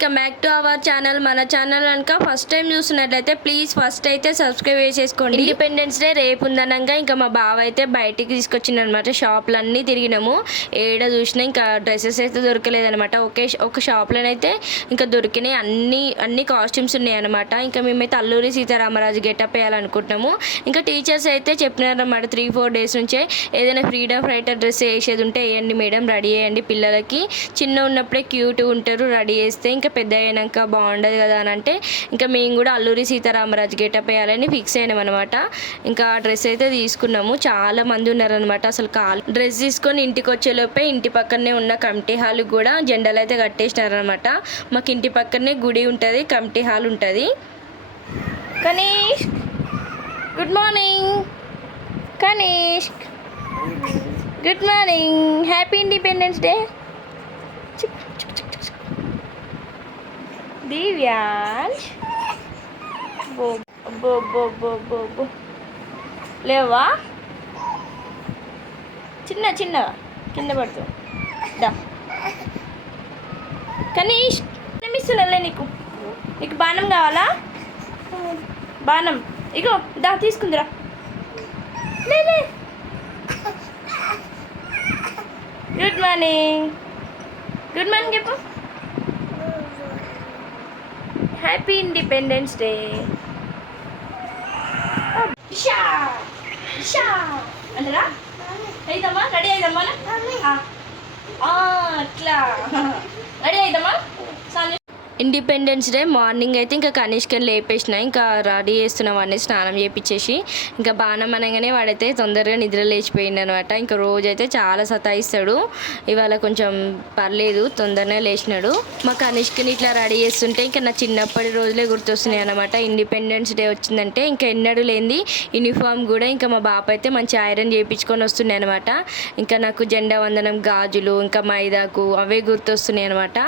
Welcome back to our channel. మన channel కనుక first time చూసినట్లయితే ప్లీజ్ ఫస్ట్ అయితే సబ్స్క్రైబ్ చేసేసుకోండి. ఇండిపెండెన్స్ డే రేపు ఉందనగా ఇంకా మా బావ అయితే బయటికి తీసుకొచ్చిందనమాట. షాప్లన్నీ తిరిగినాము, ఏడ చూసినా ఇంకా డ్రెస్సెస్ అయితే దొరకలేదనమాట. ఒక షాప్లోనైతే ఇంకా దొరికినాయి, అన్ని కాస్ట్యూమ్స్ ఉన్నాయన్నమాట. ఇంకా మేమైతే అల్లూరి సీతారామరాజు గెటప్ వేయాలనుకుంటున్నాము. ఇంకా టీచర్స్ అయితే చెప్పినారనమాట 3-4 డేస్ నుంచే ఏదైనా ఫ్రీడమ్ ఫైటర్ డ్రెస్ వేసేది ఉంటే వేయండి మేడం, రెడీ అయ్యండి, పిల్లలకి చిన్న ఉన్నప్పుడే క్యూట్ ఉంటారు, రెడీ చేస్తే ఇంకా పెద్ద అయినాక బాగుండదు కదా అని అంటే ఇంకా మేము కూడా అల్లూరి సీతారామరాజు గెటప్ వేయాలని ఫిక్స్ అయినాం అనమాట. ఇంకా ఆ డ్రెస్ అయితే తీసుకున్నాము. చాలా మంది ఉన్నారనమాట. అసలు డ్రెస్ తీసుకొని ఇంటికి వచ్చేలోపే ఇంటి పక్కనే ఉన్న కమిటీ హాల్ కూడా జెండాలు అయితే కట్టేసినారనమాట. మాకు ఇంటి పక్కనే గుడి ఉంటుంది, కమిటీ హాల్ ఉంటుంది. Kanish good morning, Kanish good morning, happy independence day. Divyash బో బో బో బో బో బో లేవా, చిన్నగా కింద పడుతూ దా. కనీష్ ఇస్తున్నా నీకు బాణం కావాలా? బాణం ఇగో దా, తీసుకుందిరా. లే గుడ్ మార్నింగ్, గుడ్ మార్నింగ్ చెప్పు. Happy independence day. అంటారా అయిదమ్మా, రెడీ అయిదమ్మా, అట్లా రెడీ అయిదమ్మా. ఇండిపెండెన్స్ డే మార్నింగ్ అయితే ఇంకా కనిష్కని లేపేసిన, ఇంకా రెడీ చేస్తున్నాం అనేసి స్నానం చేయించేసి ఇంకా బాణం అనగానే వాడైతే తొందరగా నిద్ర లేచిపోయింది అనమాట. ఇంకా రోజైతే చాలా సతాయిస్తాడు, ఇవాళ కొంచెం పర్లేదు తొందరనే లేచినాడు. మా కనిష్కని ఇట్లా రెడీ చేస్తుంటే ఇంకా నా చిన్నప్పటి రోజులే గుర్తొస్తున్నాయి అనమాట. ఇండిపెండెన్స్ డే వచ్చిందంటే ఇంకా ఎన్నడూ లేనిది యూనిఫామ్ కూడా ఇంకా మా బాప అయితే మంచి ఐరన్ చేయించుకొని వస్తున్నాయి అనమాట. ఇంకా నాకు జెండా వందనం గాజులు ఇంకా మైదాకు అవే గుర్తొస్తున్నాయి అనమాట.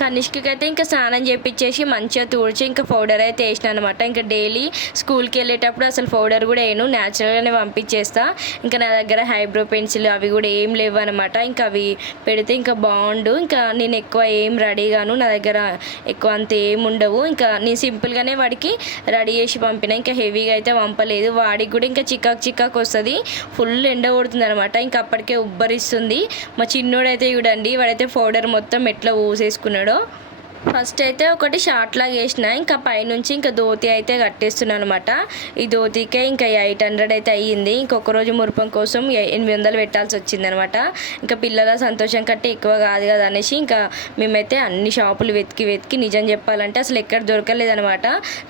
కనిష్కకి అయితే ఇంకా స్నానం చేయించేసి మంచిగా తుడిచి ఇంకా పౌడర్ అయితే వేసిన అనమాట. ఇంకా డైలీ స్కూల్కి వెళ్ళేటప్పుడు అసలు పౌడర్ కూడా వేయను, న్యాచురల్గానే పంపించేస్తా. ఇంకా నా దగ్గర హైబ్రో పెన్సిల్ అవి కూడా ఏం లేవు అనమాట. ఇంకా అవి పెడితే ఇంకా బాగుండు. ఇంకా నేను ఎక్కువ ఏం రెడీగాను, నా దగ్గర ఎక్కువ అంత ఏం ఉండవు. ఇంకా నేను సింపుల్గానే వాడికి రెడీ చేసి పంపిన, ఇంకా హెవీగా అయితే పంపలేదు. వాడికి కూడా ఇంకా చికాకు వస్తుంది, ఫుల్ ఎండ కొడుతుంది అనమాట. ఇంకా అప్పటికే ఉబ్బరిస్తుంది. మా చిన్నోడైతే చూడండి, వాడైతే పౌడర్ మొత్తం ఎట్లా ఊసేసుకున్నాడు. ఫస్ట్ అయితే ఒకటి షార్ట్ లాగా వేసిన, ఇంకా పైనుంచి ఇంకా ధోతి అయితే కట్టేస్తున్నాను అనమాట. ఈ ధోతికే ఇంకా 800 అయితే అయ్యింది. ఇంకొక రోజు మురుపం కోసం 800 పెట్టాల్సి వచ్చింది అనమాట. ఇంకా పిల్లల సంతోషం కంటే ఎక్కువ కాదు కదా అనేసి ఇంకా మేమైతే అన్ని షాపులు వెతికి నిజం చెప్పాలంటే అసలు ఎక్కడ దొరకలేదనమాట.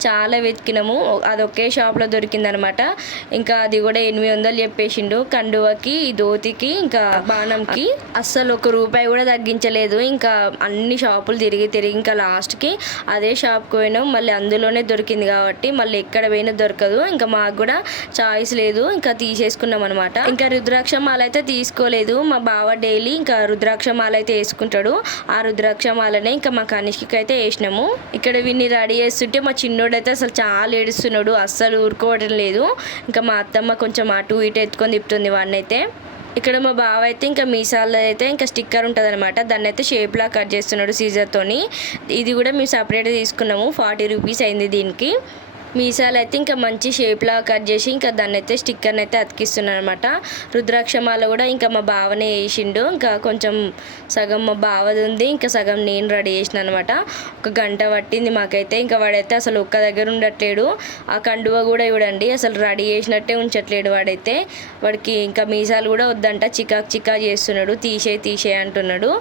చాలా వెతికినాము, అది ఒకే షాప్లో దొరికిందనమాట. ఇంకా అది కూడా 800 చెప్పేసిండు. కండువకి, ఈ ధోతికి, ఇంకా బాణంకి అస్సలు ₹1 కూడా తగ్గించలేదు. ఇంకా అన్ని షాపులు తిరిగి ఇంకా లాస్ట్కి అదే షాప్కి పోయినాం. మళ్ళీ అందులోనే దొరికింది కాబట్టి మళ్ళీ ఎక్కడ పోయినా దొరకదు. ఇంకా మాకు కూడా చాయిస్ లేదు, ఇంకా తీసేసుకున్నాం అనమాట. ఇంకా రుద్రాక్ష మాల అయితే తీసుకోలేదు. మా బావ డైలీ ఇంకా రుద్రాక్ష మాల అయితే వేసుకుంటాడు. ఆ రుద్రాక్ష మాలనే ఇంకా మా కనిష్కి అయితే వేసినాము. ఇక్కడ వీడిని రెడీ చేస్తుంటే మా చిన్నోడైతే అసలు చాలా ఏడుస్తున్నాడు, అస్సలు ఊరుకోవడం లేదు. ఇంకా మా అత్తమ్మ కొంచెం అటు ఇటు ఎత్తుకొని తిప్పుతుంది వాడిని అయితే. ఇక్కడ మా బావ అయితే ఇంకా మీసాల్లో అయితే ఇంకా స్టిక్కర్ ఉంటుంది అనమాట, దాన్ని అయితే షేప్లా కట్ చేస్తున్నాడు సీజర్తోని. ఇది కూడా మేము సపరేట్గా తీసుకున్నాము, ₹40 అయింది దీనికి. మీసాలు అయితే ఇంకా మంచి షేప్లా కట్ చేసి ఇంకా దాన్ని అయితే స్టిక్కర్ని అయితే అతికిస్తున్నాను అనమాట. రుద్రాక్షమాల కూడా ఇంకా మా బావనే వేసిండు. ఇంకా కొంచెం సగం మా బావది ఉంది, ఇంకా సగం నేను రెడీ చేసిన అనమాట. 1 గంట పట్టింది మాకైతే. ఇంకా వాడైతే అసలు ఒక్క దగ్గర ఉండట్లేడు. ఆ కండువ కూడా చూడండి అసలు రెడీ చేసినట్టే ఉంచట్లేడు వాడైతే. వాడికి ఇంకా మీసాలు కూడా వద్దంట, చికాకు చేస్తున్నాడు, తీసేయి అంటున్నాడు.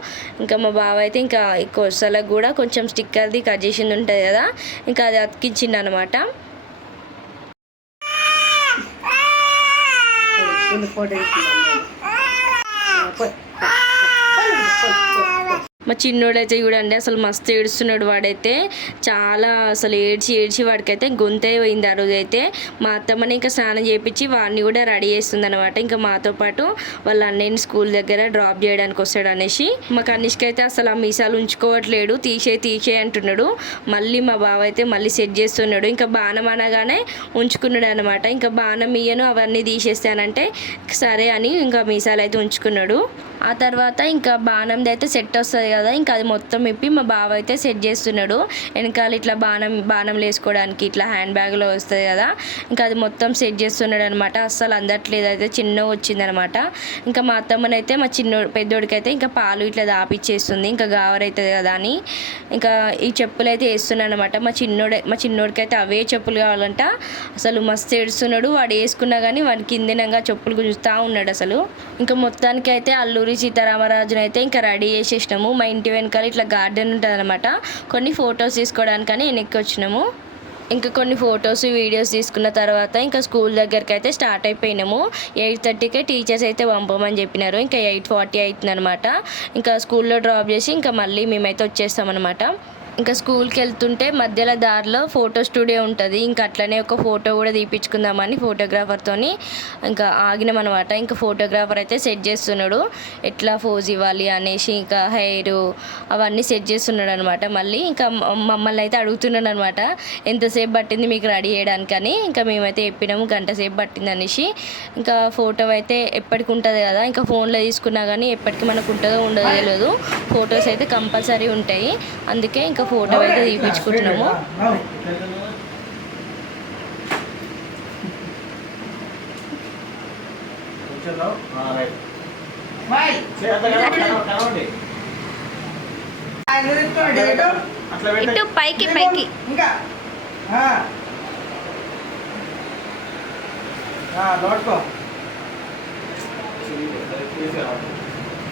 ఇంకా మా బావ అయితే ఇంకా కొసలకు కూడా కొంచెం స్టిక్కర్ది కట్ చేసింది ఉంటుంది కదా, ఇంకా అది అతికించిండు అనమాట. మా చిన్నోడైతే చూడండి అసలు మస్తు ఏడుస్తున్నాడు. వాడైతే చాలా అసలు ఏడ్చి వాడికైతే గొంతే పోయింది ఆ రోజైతే. మా అత్తమ్మని ఇంకా స్నానం చేయించి వాడిని కూడా రెడీ చేస్తుంది అనమాట. ఇంకా మాతో పాటు వాళ్ళ అన్నయ్యని స్కూల్ దగ్గర డ్రాప్ చేయడానికి వస్తాడు అనేసి. మా కనిష్క అయితే అసలు ఆ మీసాలు ఉంచుకోవట్లేడు, తీసేయి అంటున్నాడు. మళ్ళీ మా బావ అయితే మళ్ళీ సెట్ చేస్తున్నాడు. ఇంకా బాణం అనగానే ఉంచుకున్నాడు అనమాట. ఇంకా బాణం ఇయ్యను అవన్నీ తీసేస్తానంటే సరే అని ఇంకా మీసాలు అయితే ఉంచుకున్నాడు. ఆ తర్వాత ఇంకా బాణంది అయితే సెట్ వస్తుంది కదా, ఇంకా అది మొత్తం ఇప్పి మా బావ అయితే సెట్ చేస్తున్నాడు. వెనకాల ఇట్లా బాణం వేసుకోవడానికి ఇట్లా హ్యాండ్ బ్యాగ్లో వస్తుంది కదా, ఇంకా అది మొత్తం సెట్ చేస్తున్నాడు అనమాట. అస్సలు అందట్లేదు, అయితే చిన్నగా వచ్చిందనమాట. ఇంకా మా అత్తమ్మనైతే మా పెద్దోడికైతే ఇంకా పాలు ఇట్లా దాపిచ్చేస్తుంది, ఇంకా గావరైతుంది కదా అని. ఇంకా ఈ చెప్పులు అయితే వేస్తున్నాడు అనమాట. మా చిన్నోడికి అయితే అవే చెప్పులు కావాలంట. అసలు మస్తు ఏడుస్తున్నాడు, వాడు వేసుకున్నా కానీ వాడి కిందనంగా చెప్పులు గుంజుతూ ఉన్నాడు అసలు. ఇంకా మొత్తానికి అయితే అల్లూరి సీతారామరాజును అయితే ఇంకా రెడీ చేసేసినాము. మా ఇంటి వెనకాల ఇట్లా గార్డెన్ ఉంటుంది అనమాట, కొన్ని ఫొటోస్ తీసుకోవడానికని వెనక్కి వచ్చినాము. ఇంకా కొన్ని ఫొటోస్ వీడియోస్ తీసుకున్న తర్వాత ఇంకా స్కూల్ దగ్గరికి అయితే స్టార్ట్ అయిపోయినాము. 8:30కే టీచర్స్ అయితే పంపమని చెప్పినారు. ఇంకా 8:40 అవుతుందన్నమాట. ఇంకా స్కూల్లో డ్రాప్ చేసి ఇంకా మళ్ళీ మేమైతే వచ్చేస్తామన్నమాట. ఇంకా స్కూల్కి వెళ్తుంటే మధ్యలో దారిలో ఫోటో స్టూడియో ఉంటుంది. ఇంకా అట్లనే ఒక ఫోటో కూడా తీపించుకుందామని ఫోటోగ్రాఫర్తోని ఇంకా ఆగినాం అనమాట. ఇంకా ఫోటోగ్రాఫర్ అయితే సెట్ చేస్తున్నాడు, ఎట్లా పోజ్ ఇవ్వాలి అనేసి, ఇంకా హెయిర్ అవన్నీ సెట్ చేస్తున్నాడు అనమాట. మళ్ళీ ఇంకా మమ్మల్ని అయితే అడుగుతున్నాడు అనమాట, ఎంతసేపు పట్టింది మీకు రెడీ చేయడానికని. ఇంకా మేమైతే చెప్పినాము గంట సేపు పట్టింది అనేసి. ఇంకా ఫోటో అయితే ఎప్పటికి ఉంటుంది కదా, ఇంకా ఫోన్లో తీసుకున్నా కానీ ఎప్పటికి మనకు ఉంటుందో ఉండదో తెలియదు. ఫొటోస్ అయితే కంపల్సరీ ఉంటాయి, అందుకే ఇంకా ఫోటో అయితే తీపించుకుంటున్నాము. ఇటు పైకి పైకి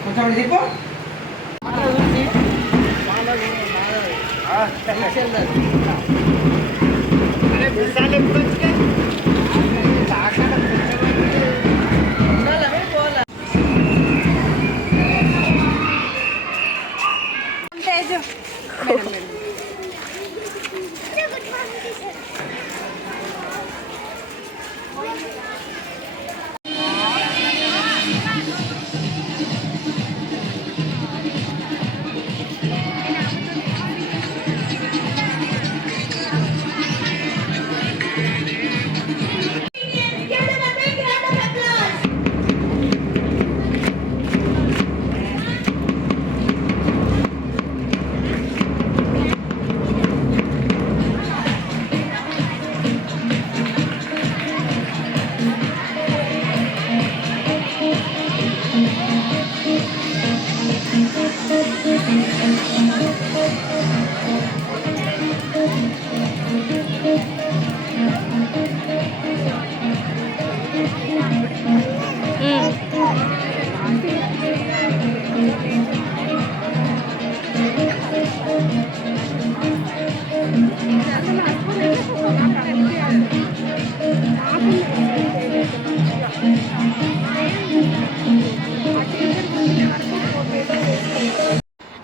కొంచెం దిప్పు.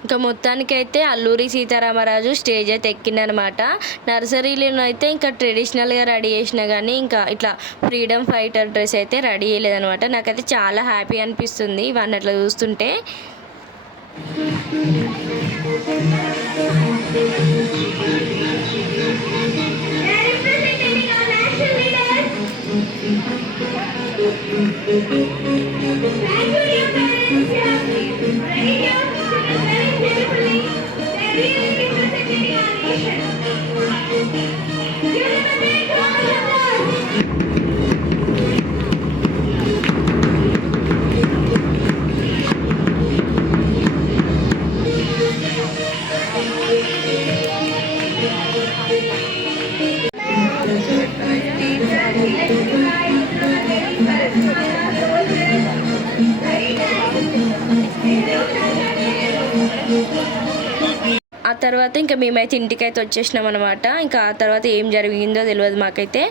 ఇంకా మొత్తానికైతే అల్లూరి సీతారామరాజు స్టేజ్ అయితే ఎక్కిందనమాట. నర్సరీలో అయితే ఇంకా ట్రెడిషనల్గా రెడీ చేసినా కానీ ఇంకా ఇట్లా ఫ్రీడమ్ ఫైటర్ డ్రెస్ అయితే రెడీ చేయలేదనమాట. నాకైతే చాలా హ్యాపీ అనిపిస్తుంది ఇవన్నీ అట్లా చూస్తుంటే. ఆ తర్వాత ఇంకా మేమైతే ఇంటికైతే వచ్చేసినాం అనమాట. ఇంకా ఆ తర్వాత ఏం జరిగిందో తెలియదు మాకైతే.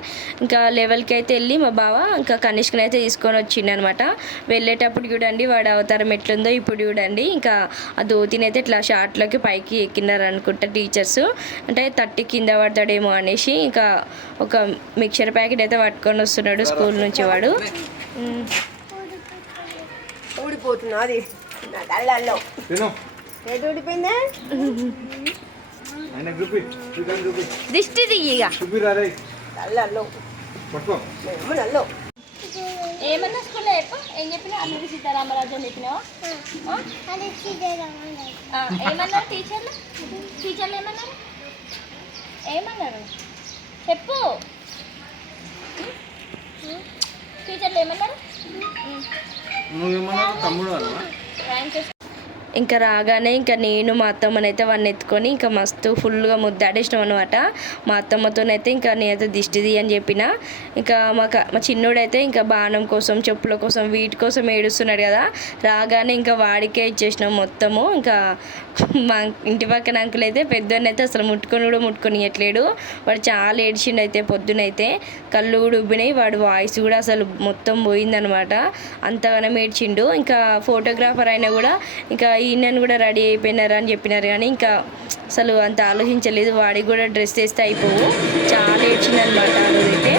ఇంకా లెవెల్కి అయితే వెళ్ళి మా బావ ఇంకా కనిష్కని అయితే తీసుకొని వచ్చిండు అనమాట. వెళ్ళేటప్పుడు చూడండి వాడు అవతారం ఎట్లుందో ఇప్పుడు చూడండి. ఇంకా ఆ ధోతిని అయితే ఇట్లా షార్ట్లోకి పైకి ఎక్కినారు అనుకుంటా టీచర్స్, అంటే 30 కింద పడతాడేమో అనేసి. ఇంకా ఒక మిక్చర్ ప్యాకెట్ అయితే పట్టుకొని వస్తున్నాడు స్కూల్ నుంచి వాడు. ఊడిపోతున్నది దిష్టి దిగిగా ఏమన్నా స్కూల్లో ఏం చెప్పినా అల్లూరి సీతారామరాజు అని చెప్పినావా? ఏమన్నారు టీచర్లు ఏమన్నారు? ఏమన్నారు చెప్పు. టీచర్లు ఏమన్నారు? నువ్వేమన్నా తమ్ముడు అన్నా? ర్యాంక్ ఇంకా రాగానే ఇంకా నేను మా అత్తమ్మనైతే వాడిని ఎత్తుకొని ఇంకా మస్తు ఫుల్గా ముద్దాడేసినాం అనమాట. మా అత్తమ్మతోనైతే ఇంకా నేనైతే దిష్టిది అని చెప్పిన. ఇంకా మా చిన్నోడైతే ఇంకా బాణం కోసం చెప్పుల కోసం వీటి కోసం ఏడుస్తున్నాడు కదా. రాగానే ఇంకా వాడికే ఇచ్చేసినాం మొత్తము. ఇంకా మా ఇంటి పక్కన అంకుల్ అయితే పెద్దోన్నైతే అసలు ముట్టుకొని ఇవ్వట్లేడు. వాడు చాలా ఏడిచిండు అయితే పొద్దునైతే. కళ్ళు కూడా ఉబ్బినాయి, వాడు వాయిస్ కూడా అసలు మొత్తం పోయిందనమాట. అంతగానే ఏడ్చిండు. ఇంకా ఫోటోగ్రాఫర్ అయినా కూడా ఇంకా ఈయనను కూడా రెడీ అయిపోయినారు అని చెప్పినారు, కానీ ఇంకా అసలు అంత ఆలోచించలేదు. వాడికి కూడా డ్రెస్ వేస్తే అయిపోవు. చాలా ఏడ్చింది అనమాట ఆ రోజైతే.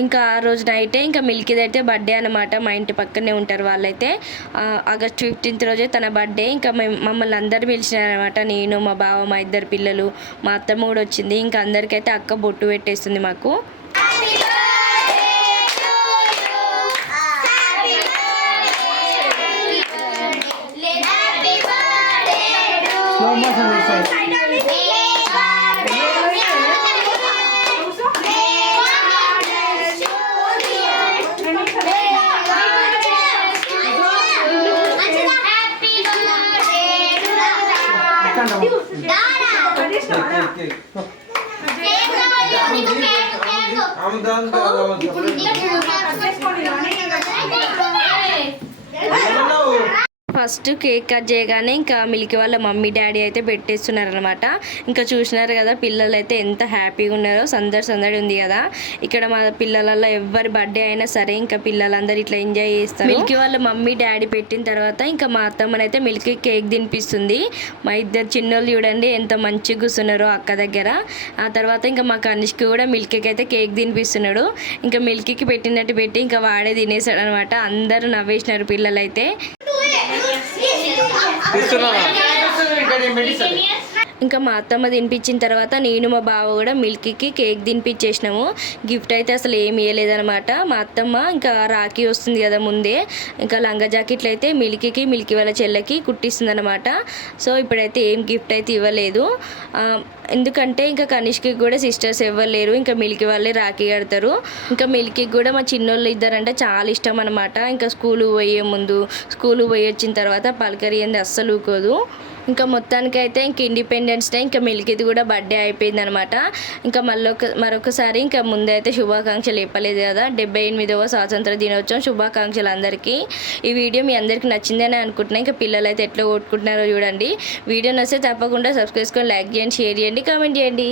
ఇంకా ఆ రోజు నైటే ఇంకా మిల్కీది అయితే బర్త్డే అనమాట. మా ఇంటి పక్కనే ఉంటారు వాళ్ళైతే. ఆగస్ట్ 15th రోజే తన బర్త్డే. ఇంకా మమ్మల్ని అందరు పిలిచినారనమాట. నేను, మా బావ, మా ఇద్దరు పిల్లలు, మా అత్తమ్మ కూడా వచ్చింది. ఇంకా అందరికైతే అక్క బొట్టు పెట్టేస్తుంది మాకు. ఫస్ట్ కేక్ కట్ చేయగానే ఇంకా మిల్కీ వాళ్ళ మమ్మీ డాడీ అయితే పెట్టేస్తున్నారనమాట. ఇంకా చూసినారు కదా పిల్లలు అయితే ఎంత హ్యాపీగా ఉన్నారో. సందడి ఉంది కదా ఇక్కడ. మా పిల్లలలో ఎవరి బర్త్డే అయినా సరే ఇంకా పిల్లలందరూ ఇట్లా ఎంజాయ్ చేస్తారు. మిల్కీ వాళ్ళ మమ్మీ డాడీ పెట్టిన తర్వాత ఇంకా మా అత్తమ్మనైతే మిల్కీ కేక్ తినిపిస్తుంది. మా ఇద్దరు చిన్నోళ్ళు చూడండి ఎంత మంచిగా కూర్చున్నారో అక్క దగ్గర. ఆ తర్వాత ఇంకా మా కనిష్కి కూడా మిల్కీకి అయితే కేక్ తినిపిస్తున్నాడు. ఇంకా మిల్కీకి పెట్టినట్టు పెట్టి ఇంకా వాడే తినేసాడు అనమాట. అందరూ నవ్వేసినారు పిల్లలైతే. ఇంకా మా అత్తమ్మ తినిపించిన తర్వాత నేను మా బావ కూడా మిల్కీకి కేక్ తినిపించేసినాము. గిఫ్ట్ అయితే అసలు ఏమి ఇవ్వలేదనమాట. మా అత్తమ్మ ఇంకా రాఖీ వస్తుంది కదా ముందే ఇంకా లంగా జాకెట్లు అయితే మిల్కీకి, మిల్కీ వాళ్ళ చెల్లెకి కుట్టిస్తుంది అనమాట. సో ఇప్పుడైతే ఏం గిఫ్ట్ అయితే ఇవ్వలేదు. ఎందుకంటే ఇంకా కనిష్కి కూడా సిస్టర్స్ ఇవ్వలేరు. ఇంకా మిల్కీ వాళ్ళే రాఖీ కడతారు. ఇంకా మిల్కీకి కూడా మా చిన్నోళ్ళు ఇద్దరంటే చాలా ఇష్టం అనమాట. ఇంకా స్కూల్ పోయి వచ్చిన తర్వాత పలకరియంది అస్సలు ఊకోదు. ఇంకా మొత్తానికైతే ఇంక ఇండిపెండెన్స్ డే ఇంకా మిల్కీది కూడా బర్త్డే అయిపోయింది అనమాట. ఇంకా మరొకసారి ఇంకా ముందైతే శుభాకాంక్షలు చెప్పలేదు కదా. 78వ స్వాతంత్ర దినోత్సవం శుభాకాంక్షలు అందరికీ. ఈ వీడియో మీ అందరికీ నచ్చిందని అనుకుంటున్నాను. ఇంకా పిల్లలు అయితే ఎట్లా కొట్టుకుంటున్నారో చూడండి. వీడియో నచ్చితే తప్పకుండా సబ్స్క్రైబ్ చేసుకొని లైక్ చేయండి, షేర్ చేయండి, కామెంట్ చేయండి.